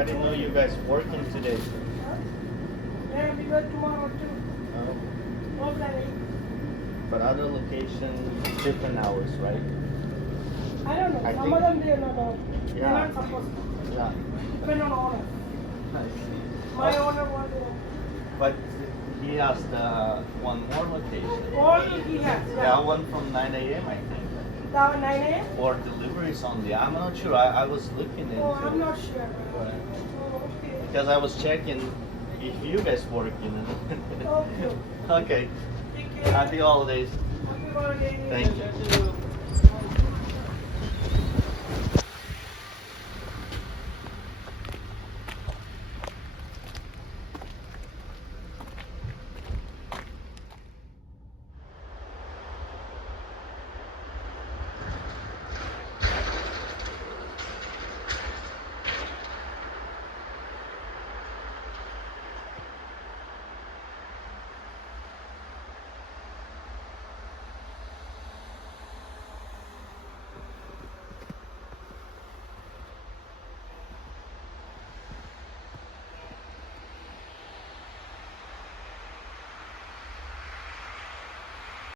I didn't know you guys working today. Yeah, we work tomorrow too. Oh. Okay. But other locations, different hours, right? I don't know. I Some think- of them they are not on. They're Yeah. not supposed to. Yeah. Depend on owner. I see. My Oh, owner was but he has one more location. all he has. Yeah, one from 9 a.m. I think. Now 9 a.m. Or deliveries only. I'm not sure. I was looking into Oh, I'm it. not sure. Right. Oh, okay. Because I was checking if you guys working. Okay. Okay. Take care. Happy holidays. Happy holidays. Thank you.